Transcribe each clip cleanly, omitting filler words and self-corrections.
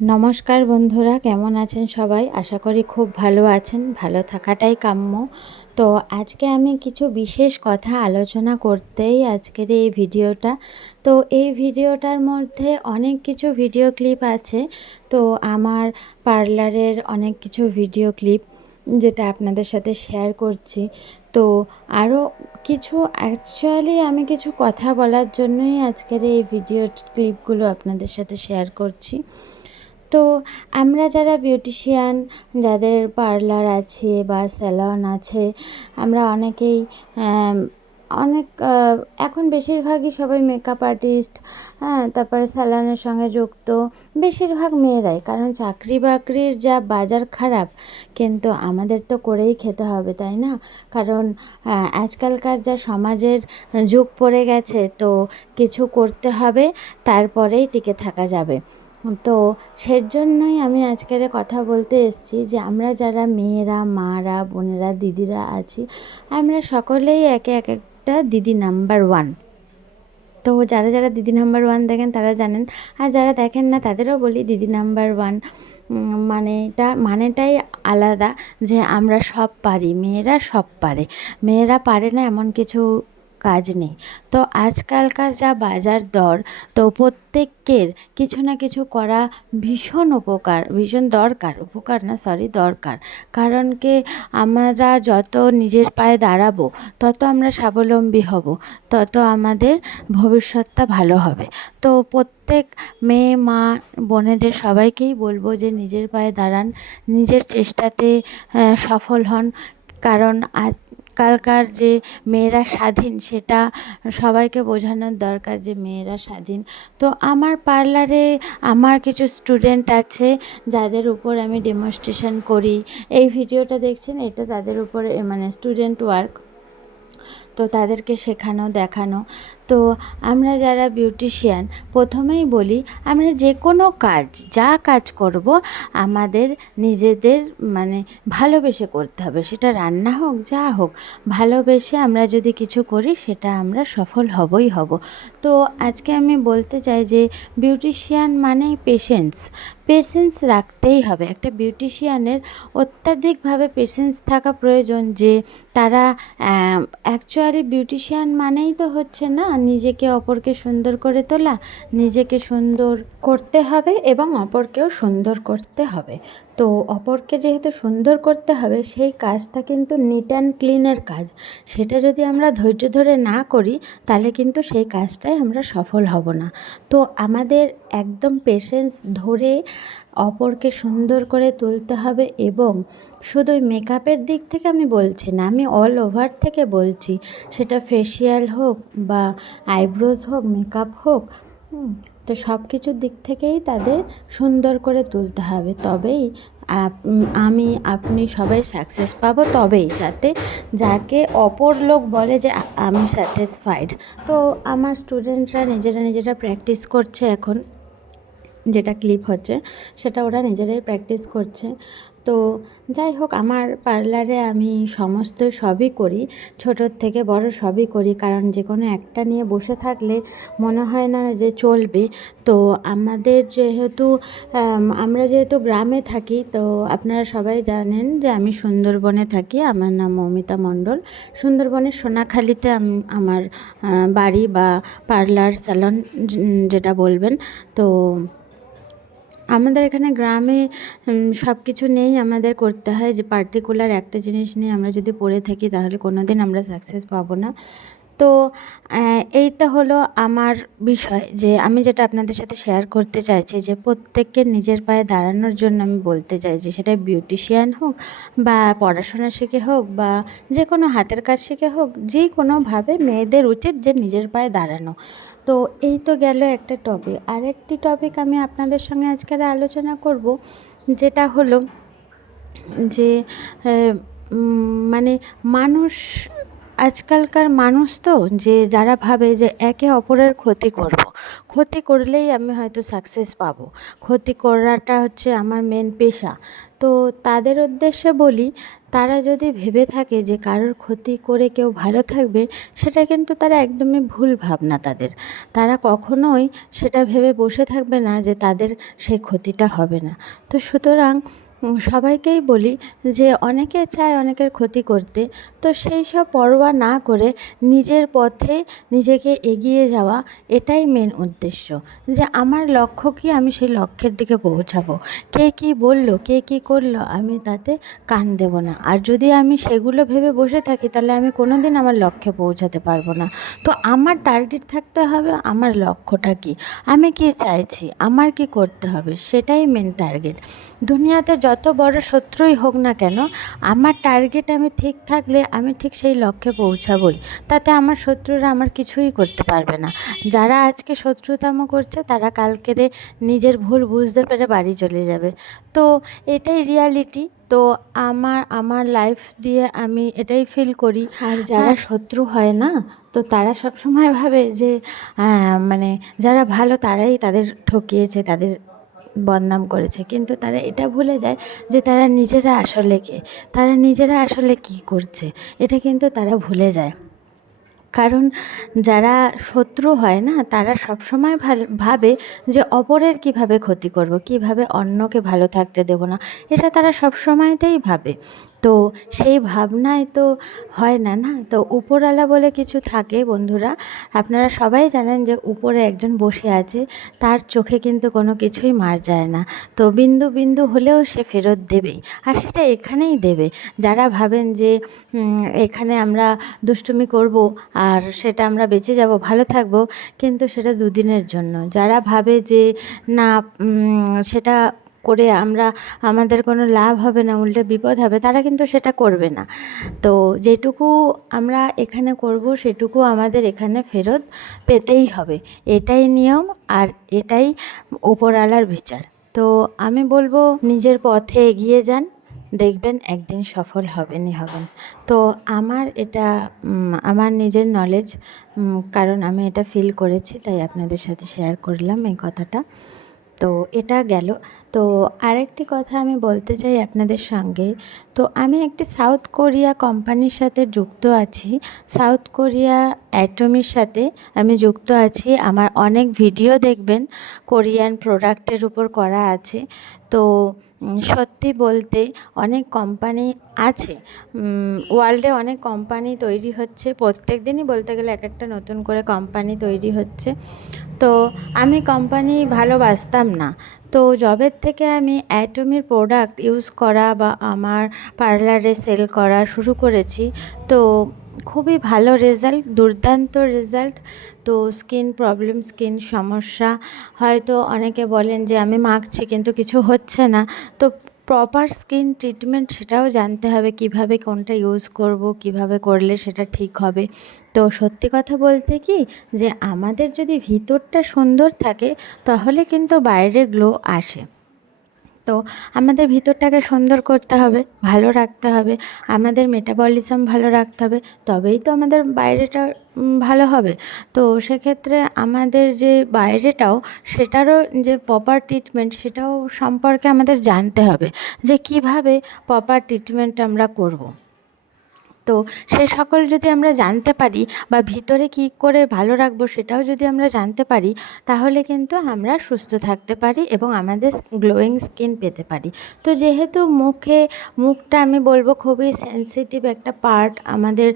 নমস্কার বন্ধুরা, কেমন আছেন সবাই? আশা করি খুব ভালো আছেন। ভালো থাকাটাই কাম্য। তো আজকে আমি কিছু বিশেষ কথা আলোচনা করতেই আজকের এই ভিডিওটা। তো এই ভিডিওটার মধ্যে অনেক কিছু ভিডিও ক্লিপ আছে। তো আমার পার্লারের অনেক কিছু ভিডিও ক্লিপ যেটা আপনাদের সাথে শেয়ার করছি। তো আরও কিছু অ্যাকচুয়ালি আমি কিছু কথা বলার জন্যই আজকের এই ভিডিও ক্লিপগুলো আপনাদের সাথে শেয়ার করছি। তো আমরা যারা বিউটিশিয়ান, যাদের পার্লার আছে বা স্যালন আছে, আমরা অনেকেই অনেক এখন বেশিরভাগই সবাই মেকআপ আর্টিস্ট, তারপরে স্যালনের সঙ্গে যুক্ত বেশিরভাগ মেয়েরাই। কারণ চাকরি বাকরির যা বাজার খারাপ, কিন্তু আমাদের তো করেই খেতে হবে, তাই না? কারণ আজকালকার যা সমাজের যুগ পড়ে গেছে, তো কিছু করতে হবে, তারপরেই টিকে থাকা যাবে। তো সেজন্যই আমি আজকের কথা বলতে এসেছি যে আমরা যারা মেয়েরা, মারা, বোনেরা, দিদিরা আছি, আমরা সকলেই একে এক একটা দিদি নাম্বার ওয়ান। তো যারা যারা দিদি নাম্বার ওয়ান দেখেন তারা জানেন, আর যারা দেখেন না তাদেরও বলি দিদি নাম্বার ওয়ান মানেটাই আলাদা, যে আমরা সব পারি, মেয়েরা সব পারে। মেয়েরা পারে না এমন কিছু কাজ নেই। তো আজকালকার যা বাজার দর, তো প্রত্যেকের কিছু না কিছু করা ভীষণ দরকার। উপকার না, সরি, দরকার। কারণ কি, আমরা যত নিজের পায়ে দাঁড়াবো, তত আমরা স্বাবলম্বী হব, তত আমাদের ভবিষ্যৎটা ভালো হবে। তো প্রত্যেক মেয়ে, মা, বোনেদের সবাইকেই বলবো যে নিজের পায়ে দাঁড়ান, নিজের চেষ্টাতে সফল হন। কারণ আজকালকার যে মেয়েরা স্বাধীন, সেটা সবাইকে বোঝানোর দরকার যে মেয়েরা স্বাধীন। তো আমার পার্লারে আমার কিছু স্টুডেন্ট আছে যাদের উপর আমি ডেমনস্ট্রেশন করি। এই ভিডিওটা দেখছেন, এটা তাদের উপরে মানে স্টুডেন্ট ওয়ার্ক। তো তাদেরকে শেখানো, দেখানো। তো আমরা যারা বিউটিশিয়ান, প্রথমেই বলি, আমরা যে কোনো কাজ, যা কাজ করব, আমাদের নিজেদের মানে ভালোবেসে করতে হবে। সেটা রান্না হোক, যা হোক, ভালোবেসে আমরা যদি কিছু করি, সেটা আমরা সফল হবই হব। তো আজকে আমি বলতে চাই যে বিউটিশিয়ান মানেই পেশেন্স রাখতেই হবে। একটা বিউটিশিয়ানের অত্যাধিকভাবে পেশেন্স থাকা প্রয়োজন, যে তারা অ্যাকচুয়ালি বিউটিশিয়ান মানেই তো হচ্ছে না নিজেকে অপরকে সুন্দর করে তোলা, নিজেকে সুন্দর করতে হবে এবং অপরকেও সুন্দর করতে হবে। তো অপরকে যেহেতু সুন্দর করতে হবে, সেই কাজটা কিন্তু নিট অ্যান্ড ক্লিনের কাজ। সেটা যদি আমরা ধৈর্য ধরে না করি, তাহলে কিন্তু সেই কাজটায় আমরা সফল হব না। তো আমাদের একদম পেশেন্স ধরে অপরকে সুন্দর করে তুলতে হবে। এবং শুধু মেকআপের দিক থেকে আমি বলছি না, আমি অল ওভার থেকে বলছি। সেটা ফেসিয়াল হোক বা আইব্রোজ হোক, মেকআপ হোক, তো সব কিছুর দিক থেকেই তাদের সুন্দর করে তুলতে হবে। তবেই আমি, আপনি সবাই সাকসেস পাবো। তবেই যাকে অপর লোক বলে যে আমি স্যাটিসফাইড। তো আমার স্টুডেন্টরা নিজেরা প্র্যাকটিস করছে এখন। যেটা ক্লিপ হচ্ছে, সেটা ওরা নিজেরাই প্র্যাকটিস করছে। তো যাই হোক, আমার পার্লারে আমি সমস্ত সবই করি, ছোটোর থেকে বড় সবই করি। কারণ যে কোনো একটা নিয়ে বসে থাকলে মনে হয় না যে চলবে। তো আমাদের যেহেতু আমরা যেহেতু গ্রামে থাকি, তো আপনারা সবাই জানেন যে আমি সুন্দরবনে থাকি। আমার নাম মৌমিতা মণ্ডল। সুন্দরবনের সোনাখালিতে আমার বাড়ি বা পার্লার স্যালন যেটা বলবেন। তো আমাদের এখানে গ্রামে সব কিছু নেই, আমাদের করতে হয় যে পার্টিকুলার একটা জিনিস নিয়ে আমরা যদি পড়ে থাকি, তাহলে কোনো দিন আমরা সাকসেস পাবো না। তো এইটা হলো আমার বিষয়, যে আমি যেটা আপনাদের সাথে শেয়ার করতে চাইছি, যে প্রত্যেককে নিজের পায়ে দাঁড়ানোর জন্য আমি বলতে চাইছি। সেটা বিউটিশিয়ান হোক বা পড়াশোনা শিখে হোক বা যে কোনো হাতের কাজ শিখে হোক, যে কোনোভাবে মেয়েদের উচিত যে নিজের পায়ে দাঁড়ানো। তো এই তো গেল একটা টপিক। আরেকটি টপিক আমি আপনাদের সঙ্গে আজকের আলোচনা করব, যেটা হলো যে মানে মানুষ আজকালকার মানুষ তো, যে যারা ভাবে যে একে অপরের ক্ষতি করব, ক্ষতি করলেই আমি হয়তো সাকসেস পাবো, ক্ষতি করাটা হচ্ছে আমার মেন পেশা। তো তাদের উদ্দেশ্যে বলি, তারা যদি ভেবে থাকে যে কারোর ক্ষতি করে কেউ ভালো থাকবে, সেটা কিন্তু তারা একদমই ভুল ভাবনা তাদের। তারা কখনোই সেটা ভেবে বসে থাকবে না যে তাদের সেই ক্ষতিটা হবে না। তো সুতরাং সবাইকেই বলি যে অনেকে চায় অনেকের ক্ষতি করতে, তো সেই সব পরোয়া না করে নিজের পথে নিজেকে এগিয়ে যাওয়া, এটাই মেন উদ্দেশ্য। যে আমার লক্ষ্য কি, আমি সেই লক্ষ্যের দিকে পৌঁছাবো। কে কী বললো, কে কী করলো, আমি তাতে কান দেব না। আর যদি আমি সেগুলো ভেবে বসে থাকি, তাহলে আমি কোনো দিন আমার লক্ষ্যে পৌঁছাতে পারবো না। তো আমার টার্গেট থাকতে হবে, আমার লক্ষ্যটা কী, আমি কী চাইছি, আমার কী করতে হবে, সেটাই মেন টার্গেট। দুনিয়াতে যত বড় শত্রুই হোক না কেন, আমার টার্গেট আমি ঠিক থাকলে আমি ঠিক সেই লক্ষ্যে পৌঁছাবই। তাতে আমার শত্রুরা আমার কিছুই করতে পারবে না। যারা আজকে শত্রুতামো করছে, তারা কালকেরে নিজের ভুল বুঝতে পেরে বাড়ি চলে যাবে। তো এটাই রিয়ালিটি। তো আমার লাইফ দিয়ে আমি এটাই ফিল করি। আর যারা শত্রু হয় না, তো তারা সবসময় ভাবে যে মানে যারা ভালো তারাই তাদের ঠকিয়েছে, তাদের বদনাম করেছে। কিন্তু তারা এটা ভুলে যায় যে তারা নিজেরা আসলে কে, তারা নিজেরা আসলে কী করছে, এটা কিন্তু তারা ভুলে যায়। কারণ যারা শত্রু হয় না, তারা সবসময় ভাবে যে অপরের কীভাবে ক্ষতি করব, কীভাবে অন্যকে ভালো থাকতে দেব না, এটা তারা সবসময়তেই ভাবে। তো সেই ভাবনায় তো হয় না, না? তো উপরওয়ালা বলে কিছু থাকে বন্ধুরা, আপনারা সবাই জানেন যে উপরে একজন বসে আছে, তার চোখে কিন্তু কোনো কিছুই মার যায় না। তো বিন্দু বিন্দু হলেও সে ফেরত দেবেই, আর সেটা এখানেই দেবে। যারা ভাবেন যে এখানে আমরা দুষ্টুমি করব আর সেটা আমরা বেঁচে যাব, ভালো থাকব, কিন্তু সেটা দুদিনের জন্য। যারা ভাবে যে না, সেটা করে আমাদের কোনো লাভ হবে না, উল্টে বিপদ হবে, তারা কিন্তু সেটা করবে না। তো যেটুকু আমরা এখানে করব, সেটুকু আমাদের এখানে ফেরত পেতেই হবে। এটাই নিয়ম, আর এটাই উপরওয়ালার বিচার। তো আমি বলবো, নিজের পথে এগিয়ে যান, দেখবেন একদিন সফল হবেনই হবেন। তো আমার এটা আমার নিজের নলেজ, কারণ আমি এটা ফিল করেছি, তাই আপনাদের সাথে শেয়ার করলাম এই কথাটা। তো এটা গেল। তো আরেকটি কথা আমি বলতে চাই আপনাদের সঙ্গে। তো আমি একটি সাউথ কোরিয়া কোম্পানির সাথে যুক্ত আছি। সাউথ কোরিয়া অ্যাটমির সাথে আমি যুক্ত আছি। আমার অনেক ভিডিও দেখবেন কোরিয়ান প্রোডাক্টের উপর করা আছে। তো সত্যি বলতে অনেক কোম্পানি আছে, ওয়ার্ল্ডে অনেক কোম্পানি তৈরি হচ্ছে। প্রত্যেক দিনই বলতে গেলে এক একটা নতুন করে কোম্পানি তৈরি হচ্ছে। তো আমি কোম্পানি ভালোবাসতাম না। তো যবের থেকে আমি অ্যাটমির প্রোডাক্ট ইউজ করা বা আমার পার্লারে সেল করা শুরু করেছি, তো খুবই ভালো রেজাল্ট, দুর্দান্ত রেজাল্ট। তো স্কিন প্রবলেম, স্কিন সমস্যা, হয়তো অনেকে বলেন যে আমি মাখছি কিন্তু কিছু হচ্ছে না। তো প্রপার স্কিন ট্রিটমেন্ট, সেটাও জানতে হবে কিভাবে কোনটা ইউজ করব, কিভাবে করলে সেটা ঠিক হবে। তো সত্যি কথা বলতে কি, যে আমাদের যদি ভিতরটা সুন্দর থাকে, তাহলে কিন্তু বাইরে গ্লো আসে। তো আমাদের ভিতরটাকে সুন্দর করতে হবে, ভালো রাখতে হবে, আমাদের মেটাবলিজম ভালো রাখতে হবে, তবেই তো আমাদের বাইরেটা ভালো হবে। তো সেক্ষেত্রে আমাদের যে বাইরেটাও, সেটারও যে প্রপার ট্রিটমেন্ট, সেটাও সম্পর্কে আমাদের জানতে হবে যে কিভাবে প্রপার ট্রিটমেন্ট আমরা করব। তো সে সকল যদি আমরা জানতে পারি, বা ভিতরে কী করে ভালো রাখবো সেটাও যদি আমরা জানতে পারি, তাহলে কিন্তু আমরা সুস্থ থাকতে পারি এবং আমাদের গ্লোয়িং স্কিন পেতে পারি। তো যেহেতু মুখটা আমি বলবো খুবই সেনসিটিভ একটা পার্ট, আমাদের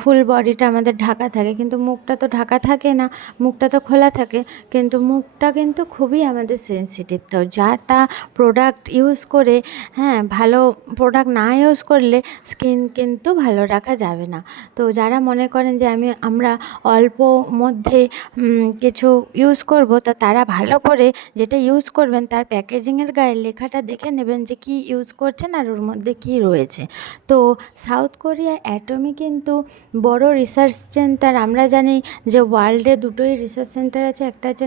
ফুল বডিটা আমাদের ঢাকা থাকে, কিন্তু মুখটা তো ঢাকা থাকে না, মুখটা তো খোলা থাকে। কিন্তু মুখটা কিন্তু খুবই আমাদের সেনসিটিভ। তো যা তা প্রোডাক্ট ইউজ করে, হ্যাঁ, ভালো প্রোডাক্ট না ইউজ করলে স্কিন কিন্তু ভালো রাখা যাবে না। তো যারা মনে করেন যে আমরা অল্প মধ্যে কিছু ইউজ করব, তো তারা ভালো করে যেটা ইউজ করবেন তার প্যাকেজিংয়ের গায়ে লেখাটা দেখে নেবেন যে কী ইউজ করছেন আর ওর মধ্যে কী রয়েছে। তো সাউথ কোরিয়া অ্যাটমি কিন্তু বড় রিসার্চ সেন্টার। আমরা জানি যে ওয়ার্ল্ডে দুটোই রিসার্চ সেন্টার আছে, একটা হচ্ছে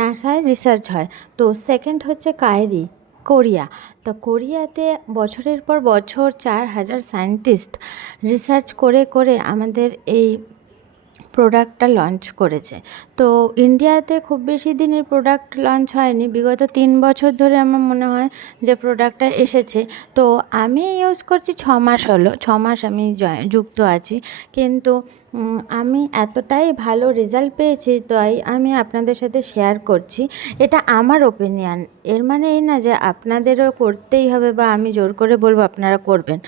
নাসায় রিসার্চ হয়, তো সেকেন্ড হচ্ছে কায়রি। কোরিয়া। তো কোরিয়াতে বছরের পর বছর 4,000 সায়েন্টিস্ট রিসার্চ করে করে আমাদের এই প্রোডাক্টটা লঞ্চ করেছে। তো ইন্ডিয়াতে খুব বেশি দিনের প্রোডাক্ট লঞ্চ হয়নি, বিগত 3 বছর ধরে আমার মনে হয় যে প্রোডাক্টটা এসেছে। তো আমি ইউজ করছি 6 মাস হলো, 6 মাস আমি যুক্ত আছি, কিন্তু আমি এতটাই ভালো রেজাল্ট পেয়েছি, তাই আমি আপনাদের সাথে শেয়ার করছি। এটা আমার ওপিনিয়ন, এর মানে এই না যে আপনাদেরও করতেই হবে বা আমি জোর করে বলবো আপনারা করবেন।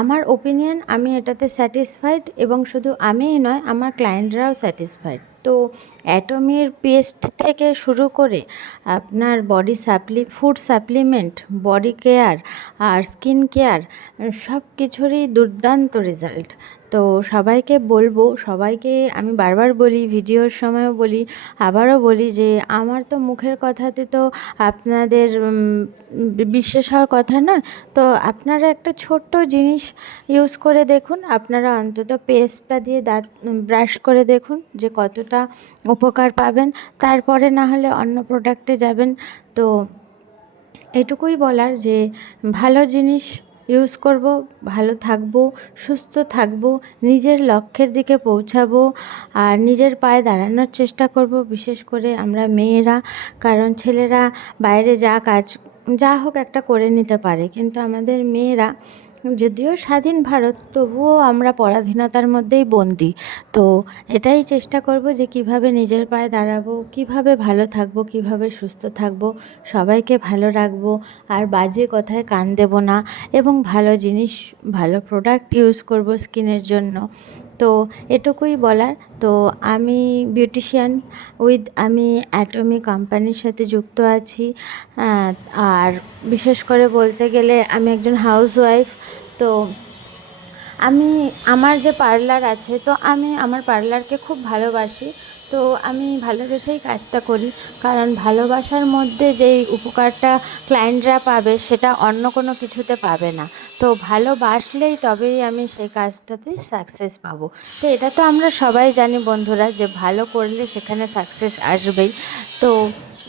আমার ওপিনিয়ন, আমি এটাতে স্যাটিসফাইড, এবং শুধু আমিই নয়, আমার ক্লায়েন্টরাও স্যাটিসফাইড। তো অ্যাটমির পেস্ট থেকে শুরু করে আপনার ফুড সাপ্লিমেন্ট, বডি কেয়ার আর স্কিন কেয়ার, সব কিছুরই দুর্দান্ত রেজাল্ট। তো সবাইকে বলবো, সবাইকে আমি বারবার বলি, ভিডিওর সময়ও বলি, আবারও বলি যে আমার তো মুখের কথাতে তো আপনাদের বিশ্বাস হওয়ার কথা না। তো আপনারা একটা ছোট্ট জিনিস ইউজ করে দেখুন, আপনারা অন্তত পেস্টটা দিয়ে দাঁত ব্রাশ করে দেখুন যে কতটা উপকার পাবেন, তারপরে না হলে অন্য প্রোডাক্টে যাবেন। তো এটুকুই বলার যে ভালো জিনিস ইউজ করব, ভালো থাকবো, সুস্থ থাকবো, নিজের লক্ষ্যের দিকে পৌঁছাবো, আর নিজের পায়ে দাঁড়ানোর চেষ্টা করব, বিশেষ করে আমরা মেয়েরা। কারণ ছেলেরা বাইরে যা হোক একটা করে নিতে পারে, কিন্তু আমাদের মেয়েরা, যদিও স্বাধীন ভারত, তবুও আমরা পরাধীনতার মধ্যেই বন্দি। তো এটাই চেষ্টা করব যে কিভাবে নিজের পায়ে দাঁড়াবো, কিভাবে ভালো থাকবো, কিভাবে সুস্থ থাকবো, সবাইকে ভালো রাখবো, আর বাজে কথায় কান দেব না, এবং ভালো জিনিস, ভালো প্রোডাক্ট ইউজ করব স্কিনের জন্য। তো এটুকুই বলার। তো আমি বিউটিশিয়ান আমি অ্যাটমি কোম্পানির সাথে যুক্ত আছি, আর বিশেষ করে বলতে গেলে আমি একজন হাউসওয়াইফ। তো আমার যে পার্লার আছে, তো আমি আমার পার্লারকে খুব ভালোবাসি। তো আমি ভালোবেসেই কাজটা করি, কারণ ভালোবাসার মধ্যে যেই উপকারটা ক্লায়েন্টরা পাবে সেটা অন্য কোনো কিছুতে পাবে না। তো ভালোবাসলেই তবেই আমি সেই কাজটাতে সাকসেস পাবো। তো এটা তো আমরা সবাই জানি বন্ধুরা, যে ভালো করলে সেখানে সাকসেস আসবেই। তো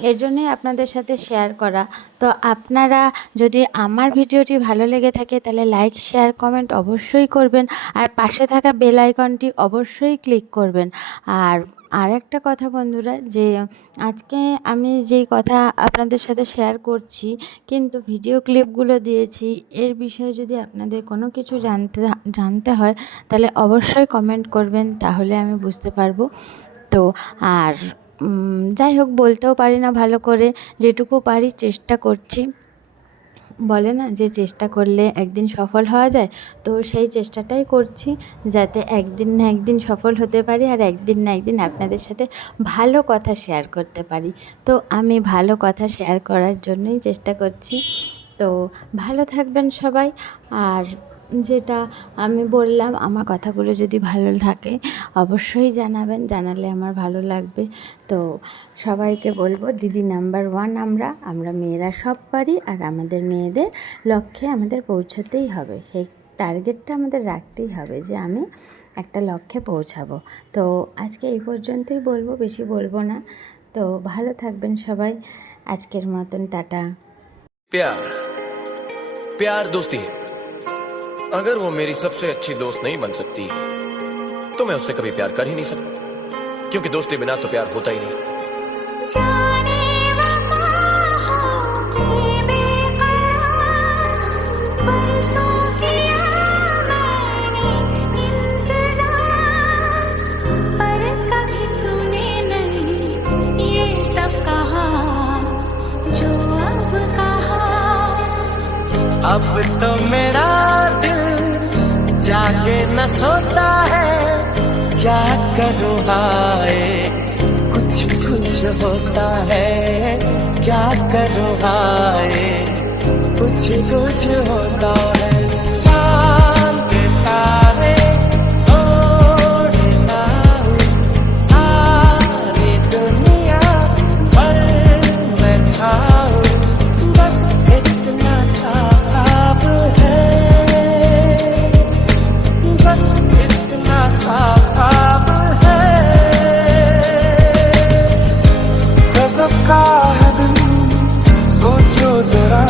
এর জন্যই আপনাদের সাথে শেয়ার করা। তো আপনারা যদি আমার ভিডিওটি ভালো লেগে থাকে তাহলে লাইক, শেয়ার, কমেন্ট অবশ্যই করবেন, আর পাশে থাকা বেল আইকনটি অবশ্যই ক্লিক করবেন। আর একটা কথা বন্ধুরা, যে আজকে আমি যেই কথা আপনাদের সাথে শেয়ার করছি, কিন্তু ভিডিও ক্লিপগুলো দিয়েছি, এর বিষয়ে যদি আপনাদের কোনো কিছু জানতে হয় তাহলে অবশ্যই কমেন্ট করবেন, তাহলে আমি বুঝতে পারবো। তো আর যাই হোক, বলতেও পারি না ভালো করে, যেটুকু পারি চেষ্টা করছি। বলে না যে চেষ্টা করলে একদিন সফল হওয়া যায়, তো সেই চেষ্টাটাই করছি, যাতে একদিন না একদিন সফল হতে পারি, আর একদিন না একদিন আপনাদের সাথে ভালো কথা শেয়ার করতে পারি। তো আমি ভালো কথা শেয়ার করার জন্যই চেষ্টা করছি। তো ভালো থাকবেন সবাই। আর যেটা আমি বললাম, আমার কথাগুলো যদি ভালো থাকে অবশ্যই জানাবেন, জানালে আমার ভালো লাগবে। তো সবাইকে বলবো, দিদি নাম্বার 1 আমরা মেয়েরা সব পারি, আর আমাদের মেয়েদের লক্ষ্যে আমাদের পৌঁছাতেই হবে, সেই টার্গেটটা আমাদের রাখতেই হবে যে আমি একটা লক্ষ্যে পৌঁছাবো। তো আজকে এই পর্যন্তই বলবো, বেশি বলবো না। তো ভালো থাকবেন সবাই, আজকের মতন টাটা। प्यार प्यार दोस्ती है। अगर वो मेरी सबसे अच्छी दोस्त नहीं बन सकती तो मैं उससे कभी प्यार कर ही नहीं सकता, क्योंकि दोस्ती बिना तो प्यार होता ही नहीं। जाने वफा हो के बेकरार, बरसों किया मैंने इंतजार, पर कभी तूने नहीं ये तब कहा जो अब कहा। अब तो मेरा दिल जागे न सोता है, क्या करूँ हाय कुछ कुछ होता है, क्या करूँ हाय कुछ कुछ होता है। चांद तारे तोड़ना सारी दुनिया पर मैं छाऊं, बस इतना सा ख्वाब है, बस इतना सा ख्वाब है। गज़ब का है दिन, सोचो जरा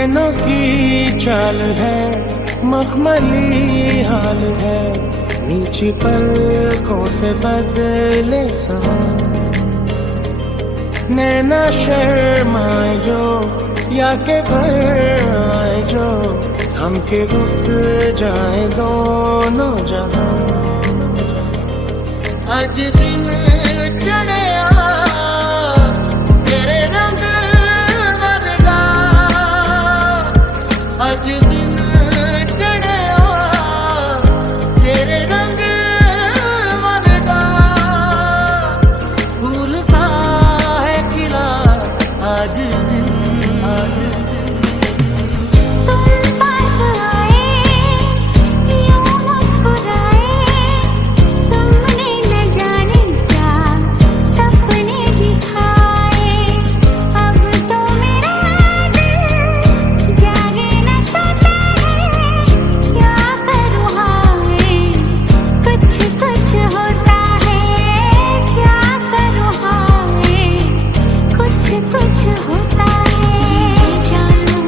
नैनों की चाल है, मखमली हाल है, नीची पलकों से बदले समा। नैना शर्माए जो या के घर आए जो, थम के रुक जाए दोनों जहां। आज दिन चढ़े तेरे रंग वर्गा, आज दिन चढ़े तेरे रंग वर्गा, फूल सा है खिला आज दिन, आज दिन। तुम पास आए यूं मुस्कुराए, तुमने न जाने क्या सपने दिखाए। अब तो मेरा दिल जागे न सोता है, क्या करूँ हाय कुछ कुछ होता है, क्या करूँ हाय कुछ कुछ होता है। जानूं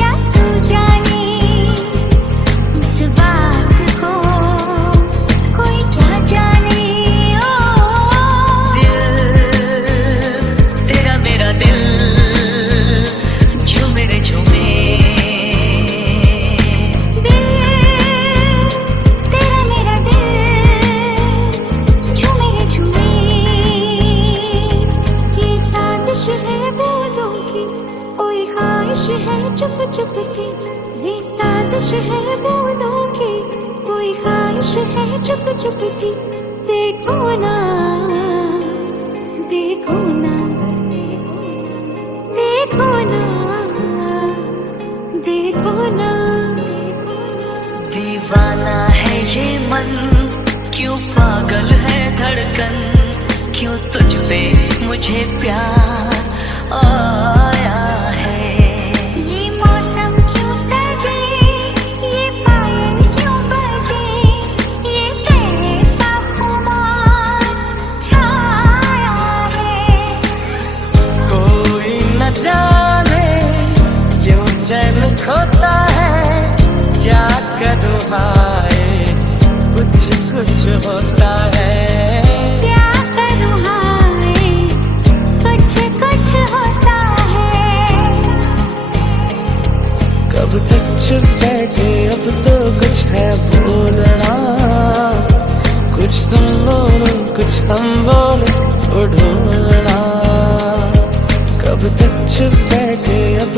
या तू जाने इस बात को, कोई क्या जाने। ओ तेरा मेरा दिल झूमे रे झूमे, दिल तेरा मेरा दिल झूमे रे झूमे। ये साजिश है बोलों की, कोई ख्वाहिश है चुप चुप से। ये साजिश है बोलों की, कोई ख्वाहिश है चुप चुप से। देखो ना देखो ना देखो ना देखो ना। दीवाना है ये मन, क्यों पागल है धड़कन, क्यों तुझ पे मुझे प्यार आया है। ये मौसम क्यों सजे, ये पायल क्यों बजे, ये कैसा खुमार छाया है। कोई न जाने क्यों चैन खोता है, क्या करूँ हाय कुछ कुछ होता है। क्या करूँ हाय कुछ कुछ होता है। कब तक चुप बैठे अब तो कुछ है बोलना, कुछ तुम बोलो कुछ हम बोले ओ ढोलना। कब तक चुप बैठे अब